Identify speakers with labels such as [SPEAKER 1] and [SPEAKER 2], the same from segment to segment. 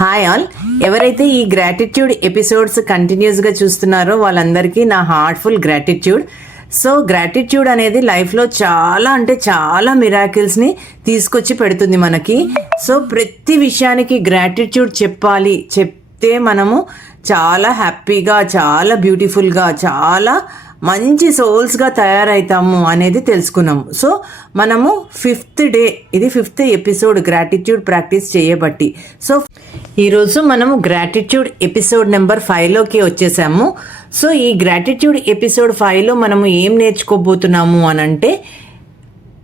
[SPEAKER 1] Hi all ఎవరైతే ఈ gratitude episodes కంటిన్యూస్గా చూస్తున్నారో వాళ్ళందరికీ నా హార్ట్ఫుల్ గ్రాటిట్యూడ్ సో గ్రాటిట్యూడ్ అనేది లైఫ్లో చాలా అంటే చాలా మిరాకిల్స్ని తీసుకొచ్చి పెడుతుంది మనకి. సో ప్రతి విషయానికి గ్రాటిట్యూడ్ చెప్పాలి. చెప్తే మనము చాలా హ్యాపీగా చాలా బ్యూటిఫుల్గా చాలా మంచి సోల్స్గా తయారవుతాము అనేది తెలుసుకున్నాము. సో మనము ఫిఫ్త్ డే ఇది ఫిఫ్త్ ఎపిసోడ్ గ్రాటిట్యూడ్ ప్రాక్టీస్ చేయబట్టి. సో ఈరోజు మనము గ్రాటిట్యూడ్ ఎపిసోడ్ నెంబర్ ఫైవ్లోకి వచ్చేసాము. సో ఈ గ్రాటిట్యూడ్ ఎపిసోడ్ ఫైవ్లో మనము ఏం నేర్చుకోబోతున్నాము అని అంటే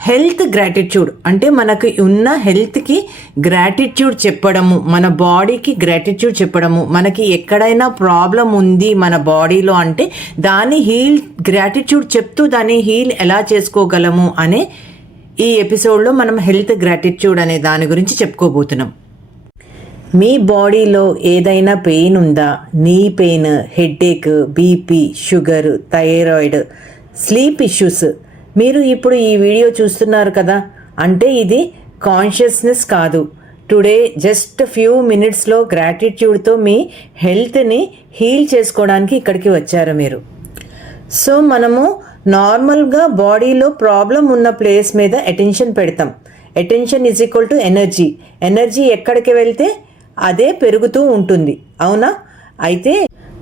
[SPEAKER 1] హెల్త్ గ్రాటిట్యూడ్ అంటే మనకు ఉన్న హెల్త్కి గ్రాటిట్యూడ్ చెప్పడము మన బాడీకి గ్రాటిట్యూడ్ చెప్పడము మనకి ఎక్కడైనా ప్రాబ్లం ఉంది మన బాడీలో అంటే దాన్ని హీల్ గ్రాటిట్యూడ్ చెప్తూ దాన్ని హీల్ ఎలా చేసుకోగలము అనే ఈ ఎపిసోడ్లో మనం హెల్త్ గ్రాటిట్యూడ్ అనే దాని గురించి చెప్పుకోబోతున్నాం. మీ బాడీలో ఏదైనా పెయిన్ ఉందా? నీ pain headache BP sugar thyroid sleep issues మీరు ఇప్పుడు ఈ వీడియో చూస్తున్నారు కదా? అంటే ఇది కాన్షియస్నెస్ కాదు. టుడే జస్ట్ ఫ్యూ మినిట్స్లో గ్రాటిట్యూడ్తో మీ హెల్త్ని హీల్ చేసుకోవడానికి ఇక్కడికి వచ్చారు మీరు. సో మనము నార్మల్గా బాడీలో ప్రాబ్లం ఉన్న ప్లేస్ మీద అటెన్షన్ పెడతాం. Attention is equal to energy energy ఎక్కడికి వెళ్తే అదే పెరుగుతూ ఉంటుంది. అవునా? అయితే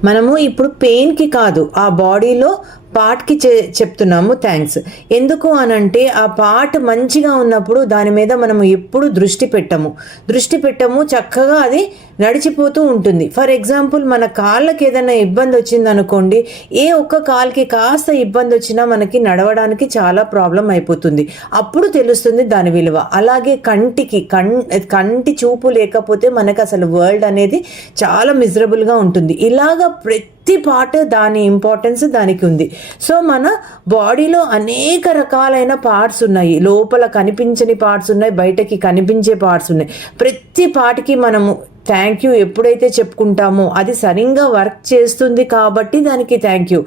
[SPEAKER 1] మనము ఇప్పుడు పెయిన్కి కాదు. ఆ బాడీలో పాట్కి చె చెప్తున్నాము థ్యాంక్స్. ఎందుకు అనంటే ఆ పాట మంచిగా ఉన్నప్పుడు దాని మీద మనము ఎప్పుడు దృష్టి పెట్టము. దృష్టి పెట్టము చక్కగా అది నడిచిపోతూ ఉంటుంది. ఫర్ ఎగ్జాంపుల్ మన కాళ్ళకి ఏదైనా ఇబ్బంది వచ్చింది అనుకోండి ఏ ఒక్క కాల్కి కాస్త ఇబ్బంది వచ్చినా మనకి నడవడానికి చాలా ప్రాబ్లం అయిపోతుంది. అప్పుడు తెలుస్తుంది దాని విలువ. అలాగే కంటికి కం కంటి చూపు లేకపోతే మనకి అసలు వరల్డ్ అనేది చాలా మిజరబుల్గా ఉంటుంది. ఇలాగా ప్రతి ప్రతి పార్ట్ దాని ఇంపార్టెన్స్ దానికి ఉంది. సో మన బాడీలో అనేక రకాలైన పార్ట్స్ ఉన్నాయి. లోపల కనిపించని పార్ట్స్ ఉన్నాయి బయటకి కనిపించే పార్ట్స్ ఉన్నాయి. ప్రతి పార్ట్కి మనము థ్యాంక్ యూ ఎప్పుడైతే చెప్పుకుంటామో అది సరిగ్గా వర్క్ చేస్తుంది కాబట్టి దానికి థ్యాంక్ యూ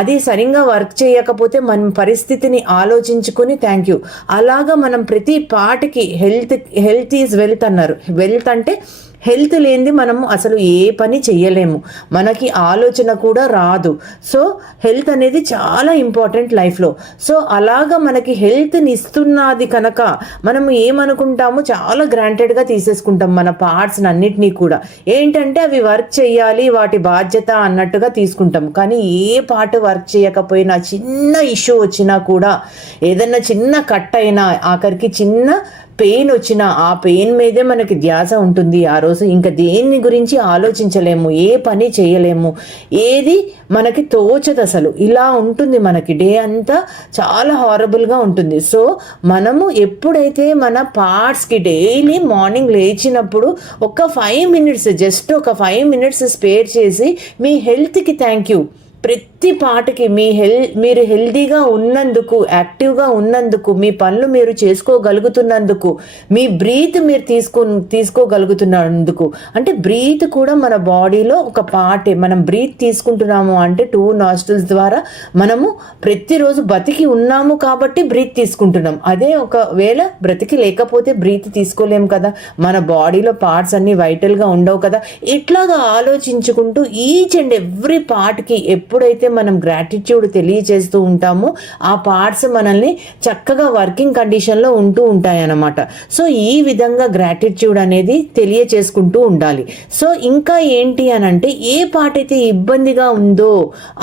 [SPEAKER 1] అది సరిగ్గా వర్క్ చేయకపోతే మనం పరిస్థితిని ఆలోచించుకొని థ్యాంక్ యూ అలాగా మనం ప్రతి పార్ట్కి హెల్త్ హెల్త్ ఈజ్ వెల్త్ అన్నారు. వెల్త్ అంటే హెల్త్ లేనిది మనము అసలు ఏ పని చేయలేము మనకి ఆలోచన కూడా రాదు. సో హెల్త్ అనేది చాలా ఇంపార్టెంట్ లైఫ్లో. సో అలాగా మనకి హెల్త్ని ఇస్తున్నది కనుక మనము ఏమనుకుంటామో చాలా గ్రాంటెడ్గా తీసేసుకుంటాం మన పార్ట్స్ అన్నిటినీ కూడా. ఏంటంటే అవి వర్క్ చేయాలి వాటి బాధ్యత అన్నట్టుగా తీసుకుంటాం. కానీ ఏ పార్ట్ వర్క్ చేయకపోయినా చిన్న ఇష్యూ వచ్చినా కూడా ఏదన్నా చిన్న కట్ అయినా ఆఖరికి చిన్న పెయిన్ వచ్చినా ఆ పెయిన్ మీదే మనకి ధ్యాస ఉంటుంది. ఆ రోజు ఇంకా దేని గురించి ఆలోచించలేము? ఏ పని చేయలేము? ఏది మనకి తోచదు అసలు. ఇలా ఉంటుంది మనకి. డే అంతా చాలా హారబుల్గా ఉంటుంది. సో మనము ఎప్పుడైతే మన పార్ట్స్కి డైలీ మార్నింగ్ లేచినప్పుడు ఒక ఫైవ్ మినిట్స్ జస్ట్ ఒక ఫైవ్ మినిట్స్ స్పేర్ చేసి మీ హెల్త్కి థ్యాంక్ యూ ప్రతి పాటకి మీ హెల్ మీరు హెల్దీగా ఉన్నందుకు యాక్టివ్గా ఉన్నందుకు మీ పనులు మీరు చేసుకోగలుగుతున్నందుకు మీ బ్రీత్ మీరు తీసుకో తీసుకోగలుగుతున్నందుకు. అంటే బ్రీత్ కూడా మన బాడీలో ఒక పార్టే మనం బ్రీత్ తీసుకుంటున్నాము అంటే టూ నాస్టిల్స్ ద్వారా మనము ప్రతిరోజు బతికి ఉన్నాము కాబట్టి బ్రీత్ తీసుకుంటున్నాం. అదే ఒకవేళ బ్రతికి లేకపోతే బ్రీత్ తీసుకోలేము కదా. మన బాడీలో పార్ట్స్ అన్నీ వైటల్గా ఉండవు కదా. ఇట్లాగా ఆలోచించుకుంటూ ఈచ్ అండ్ ఎవ్రీ పార్ట్కి ఎప్పుడైతే మనం గ్రాటిట్యూడ్ తెలియజేస్తూ ఉంటామో ఆ పార్ట్స్ మనల్ని చక్కగా వర్కింగ్ కండిషన్లో ఉంటూ ఉంటాయన్నమాట. సో ఈ విధంగా గ్రాటిట్యూడ్ అనేది తెలియచేసుకుంటూ ఉండాలి. సో ఇంకా ఏంటి అని అంటే ఏ పాట అయితే ఇబ్బందిగా ఉందో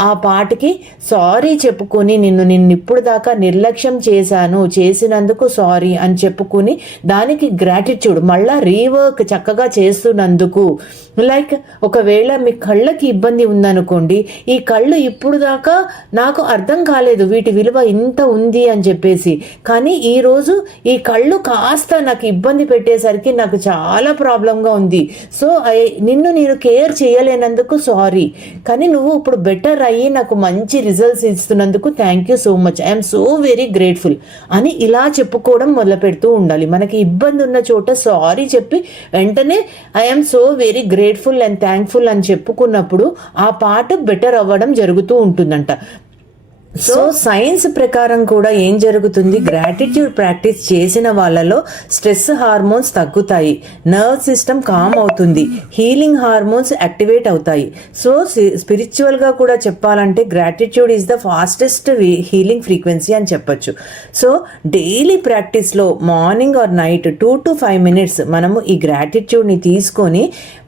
[SPEAKER 1] ఆ పాటకి సారీ చెప్పుకొని నిన్ను నిన్ను ఇప్పుడు దాకా నిర్లక్ష్యం చేశాను చేసినందుకు సారీ అని చెప్పుకొని దానికి గ్రాటిట్యూడ్ మళ్ళా రీవర్క్ చక్కగా చేస్తున్నందుకు లైక్ ఒకవేళ మీ కళ్ళకి ఇబ్బంది ఉందనుకోండి ఈ కళ్ళు ఇప్పుడు దాకా నాకు అర్థం కాలేదు వీటి విలువ ఇంత ఉంది అని చెప్పేసి. కానీ ఈరోజు ఈ కళ్ళు కాస్త నాకు ఇబ్బంది పెట్టేసరికి నాకు చాలా ప్రాబ్లంగా ఉంది. సో నిన్ను నేను కేర్ చేయలేనందుకు సారీ. కానీ నువ్వు ఇప్పుడు బెటర్ అయ్యి నాకు మంచి results ఇస్తున్నందుకు thank you so much. I'm so very grateful అని ఇలా చెప్పుకోవడం మొదలు పెడుతూ ఉండాలి. మనకి ఇబ్బంది ఉన్న చోట సారీ చెప్పి వెంటనే I'm so very great grateful and thankful అని చెప్పుకున్నప్పుడు ఆ పాట బెటర్ అవ్వడం జరుగుతూ ఉంటుందంట. సో సైన్స్ ప్రకారం కూడా ఏం జరుగుతుంది? గ్రాటిట్యూడ్ ప్రాక్టీస్ చేసిన వాళ్ళలో స్ట్రెస్ హార్మోన్స్ తగ్గుతాయి. నర్వ్ సిస్టమ్ కామ్ అవుతుంది. హీలింగ్ హార్మోన్స్ యాక్టివేట్ అవుతాయి. సో స్పిరిచువల్గా కూడా చెప్పాలంటే gratitude is the fastest healing frequency అని చెప్పొచ్చు. So daily ప్రాక్టీస్లో morning or night two to five minutes మనము ఈ గ్రాటిట్యూడ్ని తీసుకొని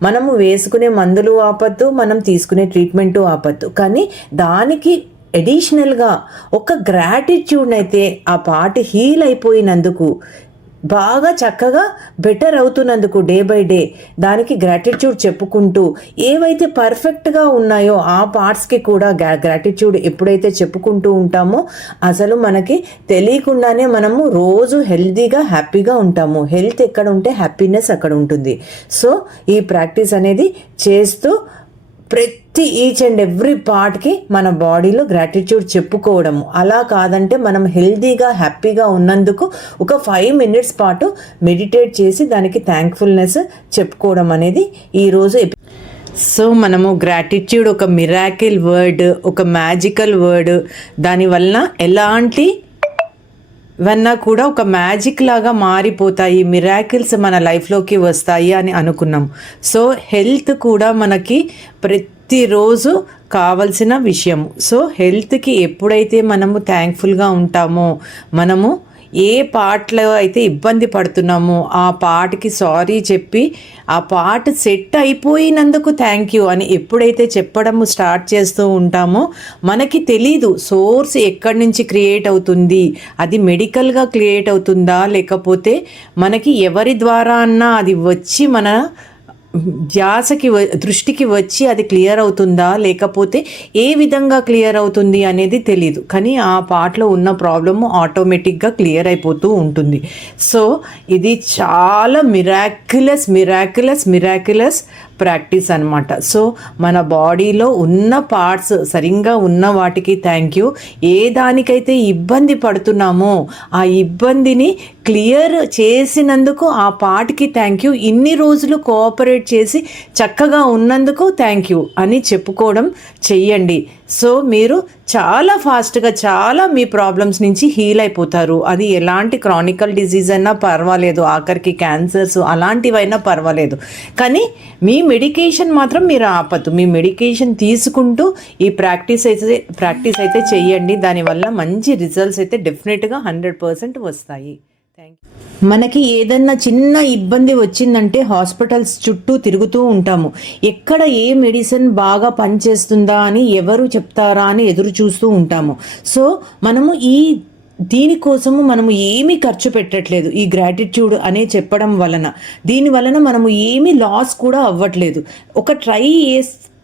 [SPEAKER 1] మనము వేసుకునే మందులు ఆపద్దు మనం తీసుకునే ట్రీట్మెంటు ఆపద్దు. కానీ దానికి ఎడిషనల్గా ఒక గ్రాటిట్యూడ్ అయితే ఆ పాట హీల్ అయిపోయినందుకు బాగా చక్కగా బెటర్ అవుతున్నందుకు డే బై డే దానికి గ్రాటిట్యూడ్ చెప్పుకుంటూ ఏవైతే పర్ఫెక్ట్గా ఉన్నాయో ఆ పార్ట్స్కి కూడా గ్రాటిట్యూడ్ ఎప్పుడైతే చెప్పుకుంటూ ఉంటామో అసలు మనకి తెలియకుండానే మనము రోజు హెల్తీగా హ్యాపీగా ఉంటాము. హెల్త్ ఎక్కడ ఉంటే హ్యాపీనెస్ అక్కడ ఉంటుంది. సో ఈ ప్రాక్టీస్ అనేది చేస్తూ ప్రతి ఈచ్ అండ్ ఎవ్రీ పార్ట్కి మన బాడీలో గ్రాటిట్యూడ్ చెప్పుకోవడము. అలా కాదంటే మనం హెల్తీగా హ్యాపీగా ఉన్నందుకు ఒక ఫైవ్ మినిట్స్ పాటు మెడిటేట్ చేసి దానికి థ్యాంక్ఫుల్నెస్ చెప్పుకోవడం అనేది ఈరోజు సో మనము గ్రాటిట్యూడ్ ఒక మిరాకిల్ వర్డ్ ఒక మ్యాజికల్ వర్డ్ దానివల్ల ఎలాంటి వెన్నా కూడా ఒక మ్యాజిక్ లాగా మారిపోతాయి మిరాకిల్స్ మన లైఫ్లోకి వస్తాయి అని అనుకున్నాం. సో హెల్త్ కూడా మనకి ప్రతిరోజు కావలసిన విషయం. సో హెల్త్కి ఎప్పుడైతే మనము థ్యాంక్ఫుల్గా ఉంటామో మనము ఏ పాటలో అయితే ఇబ్బంది పడుతున్నామో ఆ పాటకి సారీ చెప్పి ఆ పాట సెట్ అయిపోయినందుకు థ్యాంక్ యూ అని ఎప్పుడైతే చెప్పడం స్టార్ట్ చేస్తూ ఉంటామో మనకి తెలీదు సోర్స్ ఎక్కడి నుంచి క్రియేట్ అవుతుంది అది మెడికల్గా క్రియేట్ అవుతుందా లేకపోతే మనకి ఎవరి ద్వారా అన్నా అది వచ్చి మన ధ్యాసకి వ- దృష్టికి వచ్చి అది క్లియర్ అవుతుందా? లేకపోతే ఏ విధంగా క్లియర్ అవుతుంది అనేది తెలియదు కానీ ఆ పాటలో ఉన్న ప్రాబ్లము ఆటోమేటిక్గా క్లియర్ అయిపోతూ ఉంటుంది. సో ఇది చాలా మిరాక్యులస్ మిరాక్యులస్ మిరాక్యులస్ ప్రాక్టీస్ అనమాట సో మన బాడీలో ఉన్న పార్ట్స్ సరిగ్గా ఉన్న వాటికి థ్యాంక్ యూ ఏ దానికైతే ఇబ్బంది పడుతున్నామో ఆ ఇబ్బందిని క్లియర్ చేసినందుకు ఆ పార్ట్కి థ్యాంక్ యూ ఇన్ని రోజులు కోఆపరేట్ చేసి చక్కగా ఉన్నందుకు థ్యాంక్ యూ అని చెప్పుకోవడం చెయ్యండి. సో మీరు చాలా ఫాస్ట్గా చాలా మీ ప్రాబ్లమ్స్ నుంచి హీల్ అయిపోతారు. అది ఎలాంటి క్రానికల్ డిజీజ్ అయినా పర్వాలేదు. ఆఖరికి క్యాన్సర్స్ అలాంటివైనా పర్వాలేదు. కానీ మీ మెడికేషన్ మాత్రం మీరు ఆపద్దు. మీ మెడికేషన్ తీసుకుంటూ ఈ ప్రాక్టీస్ అయితే ప్రాక్టీస్ అయితే చేయండి దానివల్ల మంచి రిజల్ట్స్ అయితే డెఫినెట్గా హండ్రెడ్ పర్సెంట్ వస్తాయి. మనకి ఏదన్నా చిన్న ఇబ్బంది వచ్చిందంటే హాస్పిటల్స్ చుట్టూ తిరుగుతూ ఉంటాము. ఎక్కడ ఏ మెడిసిన్ బాగా పనిచేస్తుందా అని ఎవరు చెప్తారా అని ఎదురు చూస్తూ ఉంటాము. సో మనము ఈ దీనికోసము మనము ఏమీ ఖర్చు పెట్టట్లేదు. ఈ గ్రాటిట్యూడ్ అనే చెప్పడం వలన. దీని వలన మనము ఏమీ లాస్ కూడా అవ్వట్లేదు. ఒక ట్రై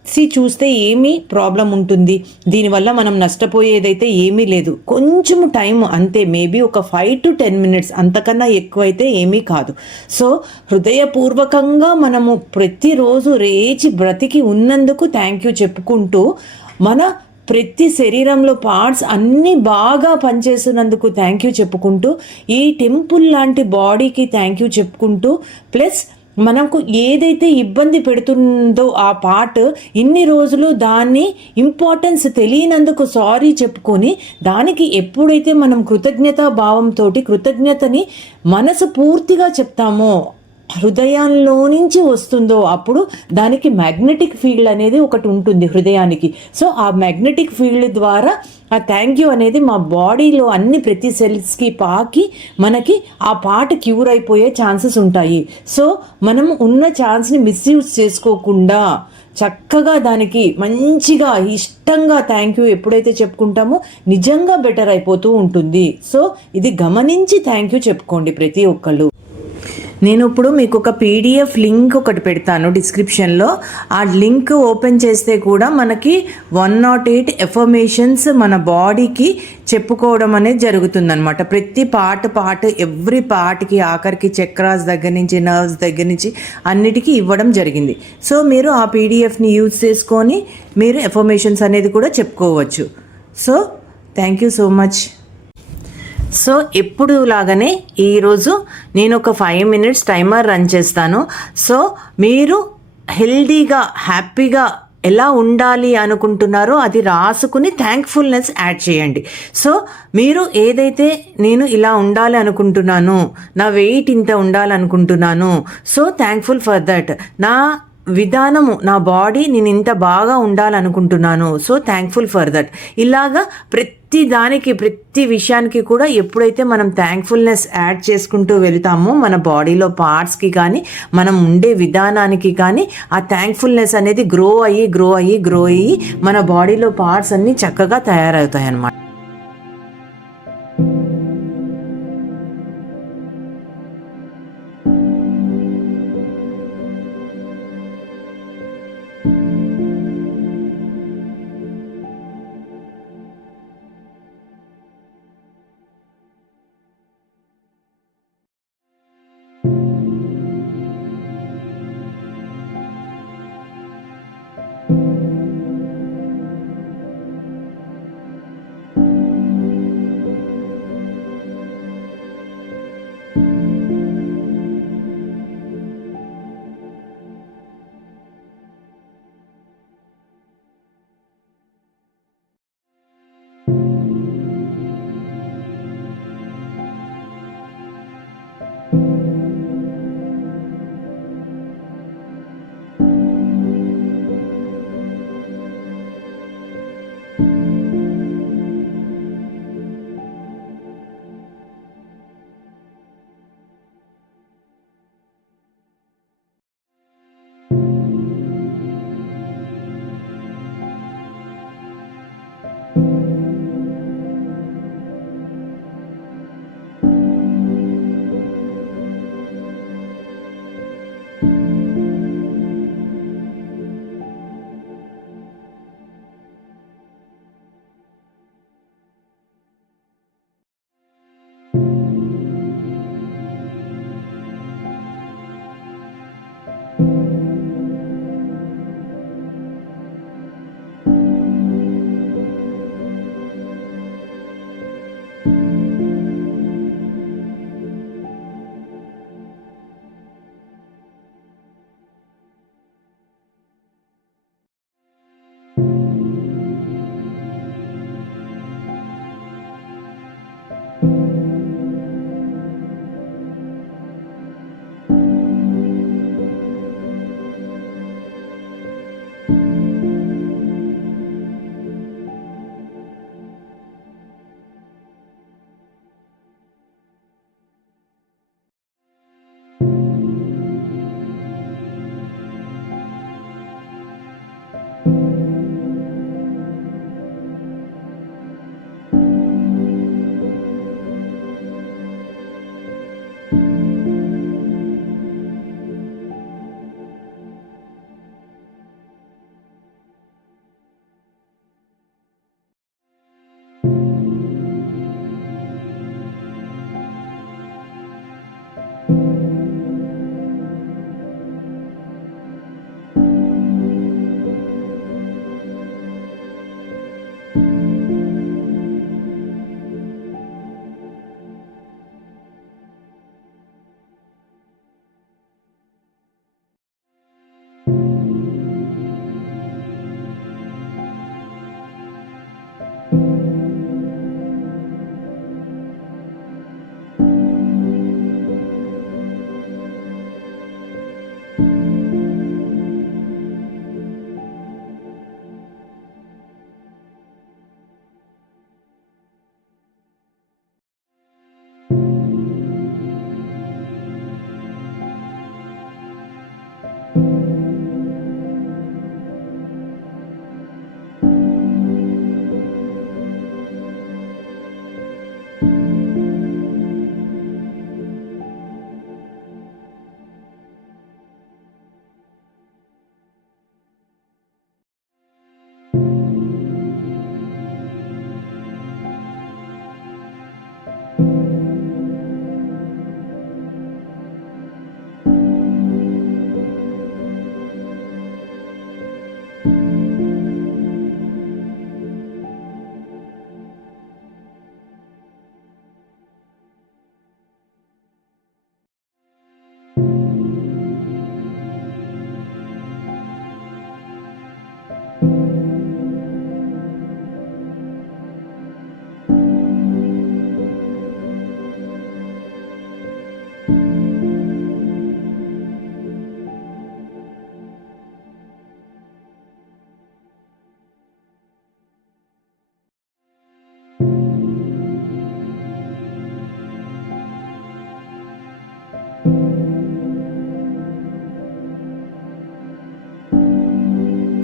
[SPEAKER 1] సి చూస్తే ఏమీ ప్రాబ్లం ఉంటుంది. దీనివల్ల మనం నష్టపోయేదైతే ఏమీ లేదు. కొంచెం టైం అంతే. మేబీ ఒక ఫైవ్ టు టెన్ మినిట్స్ అంతకన్నా ఎక్కువైతే ఏమీ కాదు. సో హృదయపూర్వకంగా మనము ప్రతిరోజు రేచి బ్రతికి ఉన్నందుకు థ్యాంక్ యూ చెప్పుకుంటూ మన ప్రతి శరీరంలో పార్ట్స్ అన్నీ బాగా పనిచేస్తున్నందుకు థ్యాంక్ యూ చెప్పుకుంటూ ఈ టెంపుల్ లాంటి బాడీకి థ్యాంక్ యూ చెప్పుకుంటూ ప్లస్ మనకు ఏదైతే ఇబ్బంది పెడుతుందో ఆ పార్ట్ ఇన్ని రోజులు దాన్ని ఇంపార్టెన్స్ తెలియనందుకు సారీ చెప్పుకొని దానికి ఎప్పుడైతే మనం కృతజ్ఞతా భావంతో కృతజ్ఞతని మనసు పూర్తిగా చెప్తామో హృదయంలో నుంచి వస్తుందో అప్పుడు దానికి మ్యాగ్నెటిక్ ఫీల్డ్ అనేది ఒకటి ఉంటుంది హృదయానికి. సో ఆ మ్యాగ్నెటిక్ ఫీల్డ్ ద్వారా ఆ థ్యాంక్ యూ అనేది మా బాడీలో అన్ని ప్రతి సెల్స్కి పాకి మనకి ఆ పాట క్యూర్ అయిపోయే ఛాన్సెస్ ఉంటాయి. సో మనం ఉన్న ఛాన్స్ని మిస్యూజ్ చేసుకోకుండా చక్కగా దానికి మంచిగా ఇష్టంగా థ్యాంక్ యూ ఎప్పుడైతే చెప్పుకుంటామో నిజంగా బెటర్ అయిపోతూ ఉంటుంది. సో ఇది గమనించి థ్యాంక్ యూ చెప్పుకోండి ప్రతి ఒక్కళ్ళు. నేను ఇప్పుడు మీకు ఒక పీడిఎఫ్ లింక్ ఒకటి పెడతాను డిస్క్రిప్షన్లో. ఆ లింక్ ఓపెన్ చేస్తే కూడా మనకి వన్ నాట్ ఎయిట్ ఎఫర్మేషన్స్ మన బాడీకి చెప్పుకోవడం అనేది జరుగుతుందనమాట ప్రతి పార్ట్ పార్ట్ ఎవ్రీ పార్ట్కి ఆఖరికి చక్రాస్ దగ్గర నుంచి నర్వ్స్ దగ్గర నుంచి అన్నిటికీ ఇవ్వడం జరిగింది. సో మీరు ఆ పీడిఎఫ్ని యూజ్ చేసుకొని మీరు ఎఫర్మేషన్స్ అనేది కూడా చెప్పుకోవచ్చు. So thank you so much. So ఎప్పుడు లాగానే ఈరోజు నేను ఒక ఫైవ్ మినిట్స్ టైమర్ రన్ చేస్తాను. సో మీరు హెల్దీగా హ్యాపీగా ఎలా ఉండాలి అనుకుంటున్నారో అది రాసుకుని థ్యాంక్ఫుల్నెస్ యాడ్ చేయండి. సో మీరు ఏదైతే నేను ఇలా ఉండాలి అనుకుంటున్నాను నా వెయిట్ ఇంత ఉండాలనుకుంటున్నాను సో థ్యాంక్ఫుల్ ఫర్ దట్ నా విధానము నా బాడీ నేను ఇంత బాగా ఉండాలనుకుంటున్నాను. సో థ్యాంక్ఫుల్ ఫర్ దట్ ఇలాగా ప్రతి దానికి ప్రతి విషయానికి కూడా ఎప్పుడైతే మనం థ్యాంక్ఫుల్నెస్ యాడ్ చేసుకుంటూ వెళ్తామో మన బాడీలో పార్ట్స్కి కానీ మనం ఉండే విధానానికి కానీ ఆ థ్యాంక్ఫుల్నెస్ అనేది గ్రో అయ్యి గ్రో అయ్యి గ్రో అయ్యి మన బాడీలో పార్ట్స్ అన్నీ చక్కగా తయారవుతాయి అన్నమాట